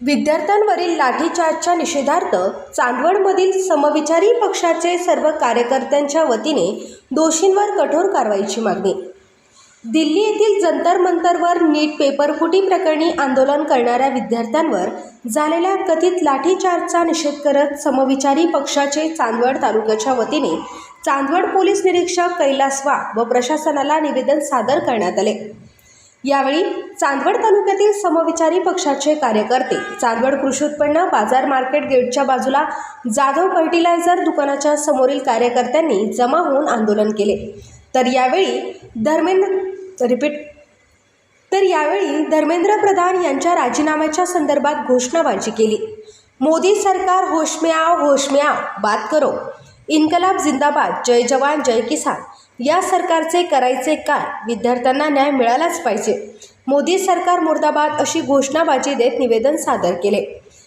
विद्यार्थ्यांवरील लाठीचार्जच्या निषेधार्थ चांदवडमधील समविचारी पक्षाचे सर्व कार्यकर्त्यांच्या वतीने दोषींवर कठोर कारवाईची मागणी. दिल्ली येथील जंतर मंतरवर नीट पेपरफुटी प्रकरणी आंदोलन करणाऱ्या विद्यार्थ्यांवर झालेल्या कथित लाठीचार्जचा निषेध करत समविचारी पक्षाचे चांदवड तालुक्याच्या वतीने चांदवड पोलीस निरीक्षक कैलास वाघ व प्रशासनाला निवेदन सादर करण्यात आले. यावेळी चांदवड तालुक्यातील समविचारी पक्षाचे कार्यकर्ते चांदवड कृषी उत्पन्न बाजार मार्केट गेटच्या बाजूला जाधव फर्टिलायझर दुकानाच्या समोरील कार्यकर्त्यांनी जमा होऊन आंदोलन केले. तर यावेळी धर्मेंद्र प्रधान यांच्या राजीनाम्याच्या संदर्भात घोषणाबाजी केली. मोदी सरकार होश में आओ बात करो, इन्कलाब जिंदाबाद, जय जवान जय किसान. या सरकारचे करायचे काय? विद्यार्थ्यांना न्याय मिळालाच पाहिजे. मोदी सरकार मुर्दाबाद अशी घोषणाबाजी देत निवेदन सादर केले.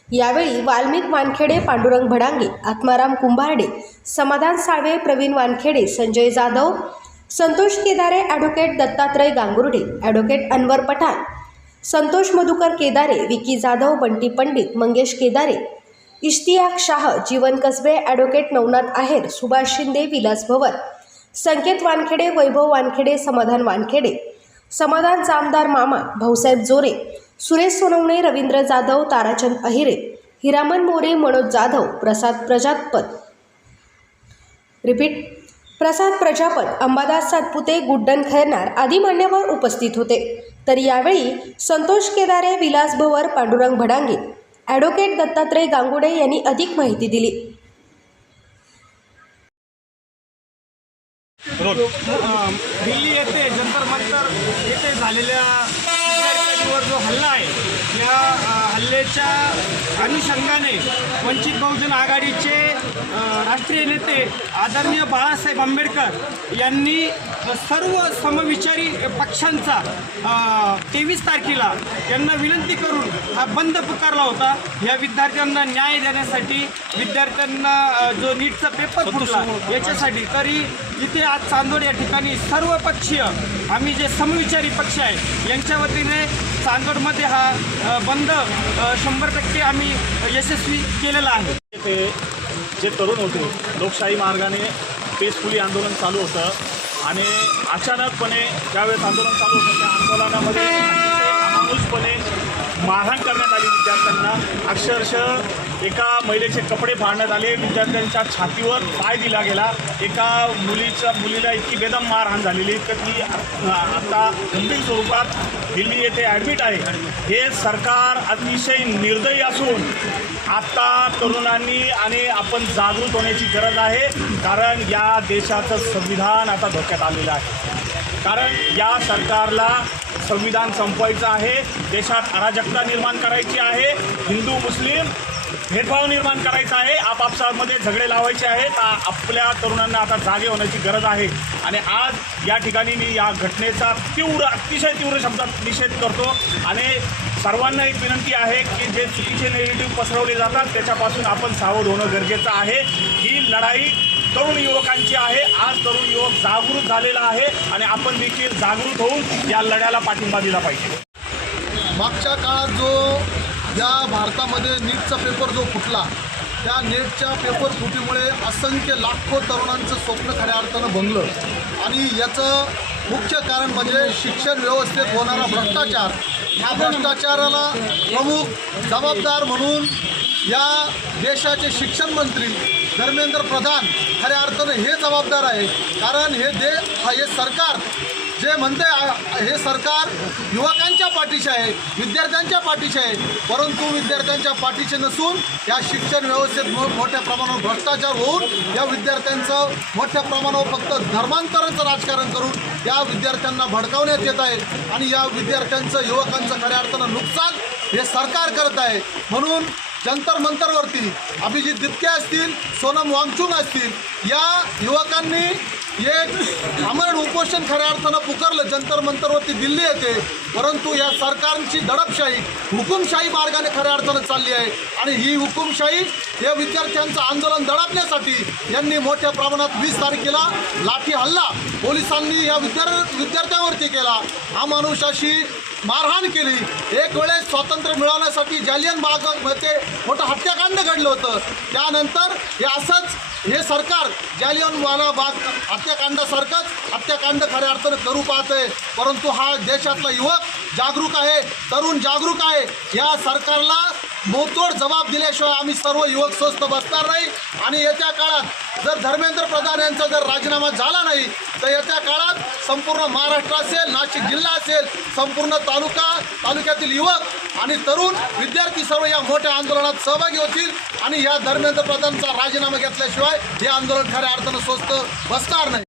यावेळी वाल्मिक वानखेडे, पांडुरंग भडांगे, आत्माराम कुंभारडे, समाधान साळवे, प्रवीण वानखेडे, संजय जाधव, संतोष केदारे, ॲडव्होकेट दत्तात्रय गांगुर्डे, ॲडव्होकेट अनवर पठाण, संतोष मधुकर केदारे, विकी जाधव, बंटी पंडित, मंगेश केदारे, इश्तियाक शाह, जीवन कसबे, ॲडव्होकेट नवनाथ आहेर, सुभाष शिंदे, विलास भवर, संकेत वानखेडे, वैभव वानखेडे, समाधान वानखेडे, समाधान जामदार मामा, भाऊसाहेब जोरे, सुरेश सोनवणे, रवींद्र जाधव, ताराचंद अहिरे, हिरामन मोरे, मनोज जाधव, प्रसाद प्रजापत, अंबादास सातपुते, गुड्डन खैरनार आदी मान्यवर उपस्थित होते. तर यावेळी संतोष केदारे, विलास भवर, पांडुरंग भडांगे, ॲडव्होकेट दत्तात्रय गांगुर्डे यांनी अधिक माहिती दिली. दिल्ली येथे जंतर मंतर येथे झालेल्या विद्यार्थ्यांवर जो हल्ला आहे, या हल्ल्याच्या अनुषंगाने वंचित बहुजन आघाडीचे राष्ट्रीय नेते आदरणीय बाळासाहेब आंबेडकर यांनी सर्व समविचारी पक्षांचा 23 तारखेला यांना विनंती करून हा बंद पुकारला होता. या विद्यार्थ्यांना न्याय देण्यासाठी, विद्यार्थ्यांना जो नीटचा पेपर फुटला याच्यासाठी. तरी इथे आज चांदवड या ठिकाणी सर्व पक्षीय आम्ही जे समविचारी पक्ष आहे यांच्या वतीने चांदवडमध्ये हा बंद 100% आम्ही यशस्वी केलेला आहे. ते जे तरुण होते, लोकशाही मार्गाने पीसफुली आंदोलन चालू होतं आणि अचानकपणे ज्यावेळेस आंदोलन चालू होतं त्या आंदोलनामध्ये अमानुषपणे मारहाण करण्यात आली. विद्यार्थ्यांना अक्षरशः एका महिलेचे कपडे फाडण्यात आले, विद्यार्थ्यांच्या छातीवर पाय दिला गेला, एका मुलीला इतकी बेदम मारहाण झालेली की ती आता गंभीर स्वरूपात दिल्ली येथे ॲडमिट आहे. हे सरकार अतिशय निर्दयी असून आता तरुणांनी आणि आपण जागृत होण्याची गरज आहे. कारण या देशाचं संविधान आता धोक्यात आलेलं आहे. कारण या सरकारला संविधान संपवायचं आहे, देशात अराजकता निर्माण करायची आहे, हिंदू मुस्लिम भेदभाव निर्माण करायचा आहे, आपापसामध्ये झगडे लावायचे आहेत. आपल्या तरुणांना आता जागे होण्याची गरज आहे. आणि आज या ठिकाणी मी या घटनेचा अतिशय तीव्र शब्दात निषेध करतो आणि सर्वांना एक विनंती आहे की जे चुकीचे नेगेटिव्ह पसरवले जातात त्याच्यापासून आपण सावध होणं गरजेचं आहे. ही लढाई तरुण युवकांची आहे. आज तरुण युवक जागृत झालेला आहे आणि आपण देखील जागृत होऊन या लढ्याला पाठिंबा दिला पाहिजे. मागच्या काळात जो या भारतामध्ये नीटचा पेपर जो फुटला, त्या नीटच्या पेपर फुटीमुळे असंख्य लाखो तरुणांचं स्वप्न खऱ्या अर्थानं भंगलं. आणि याचं मुख्य कारण म्हणजे शिक्षण व्यवस्थेत होणारा भ्रष्टाचार. ह्या भ्रष्टाचाराला प्रमुख जबाबदार म्हणून या देशाचे शिक्षण मंत्री धर्मेंद्र प्रधान खऱ्या अर्थानं हे जबाबदार आहे. कारण हे सरकार जे म्हणते हे सरकार युवकांच्या पाठीशी आहे, विद्यार्थ्यांच्या पाठीशी आहे, परंतु विद्यार्थ्यांच्या पाठीशी नसून या शिक्षण व्यवस्थेत मोठ्या प्रमाणावर भ्रष्टाचार होऊन या विद्यार्थ्यांचं मोठ्या प्रमाणावर फक्त धर्मांतराचं राजकारण करून या विद्यार्थ्यांना भडकावण्यात येत आहे. आणि या विद्यार्थ्यांचं, युवकांचं खऱ्या अर्थानं नुकसान हे सरकार करत आहे. म्हणून जंतर मंतरवरती अभिजित दिपके असतील, सोनम वांगचुक असतील, या युवकांनी एक आमरण उपोषण खऱ्या अर्थानं पुकारलं जंतर मंतरवरती दिल्ली येते. परंतु या सरकारची दडपशाही, हुकुमशाही मार्गाने खऱ्या अर्थानं चालली आहे. आणि ही हुकुमशाही या विद्यार्थ्यांचं आंदोलन दडपण्यासाठी यांनी मोठ्या प्रमाणात 20 तारखेला लाठी हल्ला पोलिसांनी या विद्यार्थ्यांवरती केला. अमानुष अशी मारहाण केली. एक वेळेस स्वातंत्र्य मिळवण्यासाठी जालियनवालाबागमध्ये मोठं हत्याकांड घडलं होतं. त्यानंतर हे असंच हे सरकार जालियनवालाबाग हत्याकांडासारखंच हत्याकांड खऱ्या अर्थानं करू पाहतंय. परंतु हा देशातला युवक जागरूक आहे, तरुण जागरूक आहे. या सरकारला मोतोड जबाब दिल्याशिवाय आम्ही सर्व युवक स्वस्थ बसणार नाही. आणि येत्या काळात जर धर्मेंद्र प्रधान यांचा जर राजीनामा झाला नाही तर येत्या काळात संपूर्ण महाराष्ट्र असेल, नाशिक जिल्हा असेल, संपूर्ण तालुक्यातील युवक आणि तरुण विद्यार्थी सर्व या मोठ्या आंदोलनात सहभागी होतील. आणि या धर्मेंद्र प्रधानचा राजीनामा घेतल्याशिवाय हे आंदोलन खऱ्या अर्थानं स्वस्थ बसणार नाही.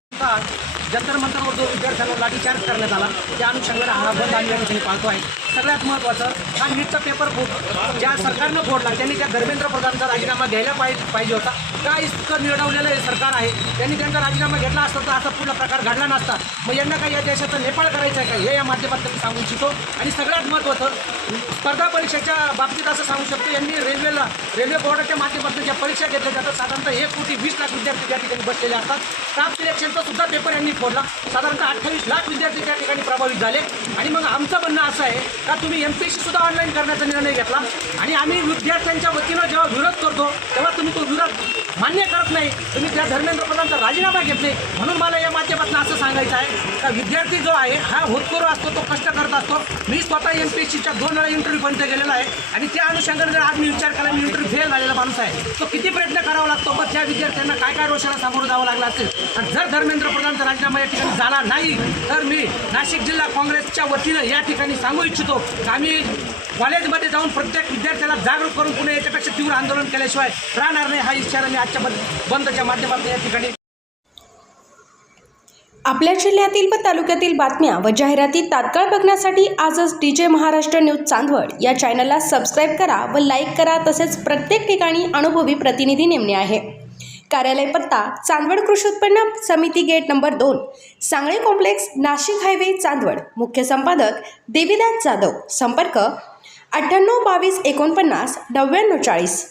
जंतर मंतरवर जो विद्यार्थ्यांवर लाठीचार्ज करण्यात आला त्या अनुषंगाने हा बंद आम्ही या ठिकाणी पाहतो आहे. सगळ्यात महत्त्वाचं हा नीटचा पेपर ज्या सरकारनं फोडला त्यांनी त्या धर्मेंद्र प्रधानचा राजीनामा घ्यायला पाहिजे होता. का इतकं निवडवलेलं हे सरकार आहे, त्यांनी त्यांचा राजीनामा घेतला असता तर असा पुढला प्रकार घडला नसता. मग यांना काही या देशाचा नेपाळ करायचं आहे का हे या माध्यमातून सांगू इच्छितो. आणि सगळ्यात महत्त्वाचं स्पर्धा परीक्षेच्या बाबतीत असं सांगू शकतो, यांनी रेल्वे बोर्डाच्या माध्यमातून ज्या परीक्षा घेतल्या जातात साधारणतः 1,20,00,000 विद्यार्थी त्या ठिकाणी बसलेले असतात. स्टाफ सिलेक्शनचा सुद्धा पेपर यांनी फोडला. साधारणतः 28 लाख विद्यार्थी त्या ठिकाणी प्रभावित झाले. आणि मग आमचं म्हणणं असं आहे का तुम्ही MPSC सुद्धा ऑनलाईन करण्याचा निर्णय घेतला आणि आम्ही विद्यार्थ्यांच्या वतीनं जेव्हा विरोध करतो तेव्हा तुम्ही तो विरोध मान्य करत नाही. तुम्ही त्या धर्मेंद्र प्रधानचा राजीनामा घेत नाही. म्हणून मला या माध्यमातून असं सांगायचं आहे का विद्यार्थी जो आहे हा होतकरू असतो, तो कष्ट करत असतो. मी स्वतः MPSCच्या 2 वेळा इंटरव्ह्यूपर्यंत गेलेला आहे आणि त्या अनुषंगाने जर आज मी विचार केला, मी इंटरव्ह्यू फेल झालेला माणूस आहे, तो किती प्रयत्न करावा लागतो. पण त्या विद्यार्थ्यांना काय काय रोषाला सामोरं जावं लागलं असेल. आणि जर धर्मेंद्र प्रधानचा राजीनामा या ठिकाणी झाला नाही तर मी नाशिक जिल्हा काँग्रेसच्या वतीनं या ठिकाणी सांगू इच्छितो की आम्ही कॉलेजमध्ये जाऊन प्रत्येक विद्यार्थ्याला जागरूक करून पुणे याच्यापेक्षा तीव्र आंदोलन केल्याशिवाय राहणार नाही. हा इशारा मी आजच्या बंदच्या माध्यमातून या ठिकाणी. आपल्या जिल्ह्यातील व तालुक्यातील बातम्या व जाहिराती तात्काळ बघण्यासाठी आजच DJ महाराष्ट्र न्यूज चांदवड या चॅनलला सबस्क्राईब करा व लाईक करा. तसेच प्रत्येक ठिकाणी अनुभवी प्रतिनिधी नेमणे आहे. कार्यालय पत्ता चांदवड कृषी उत्पन्न समिती gate number 2 Sangle complex Nashik highway Chandwad. मुख्य संपादक देवीदास जाधव. संपर्क 98 22 49 99 40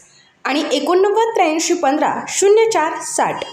आणि 89 83 15 04 60.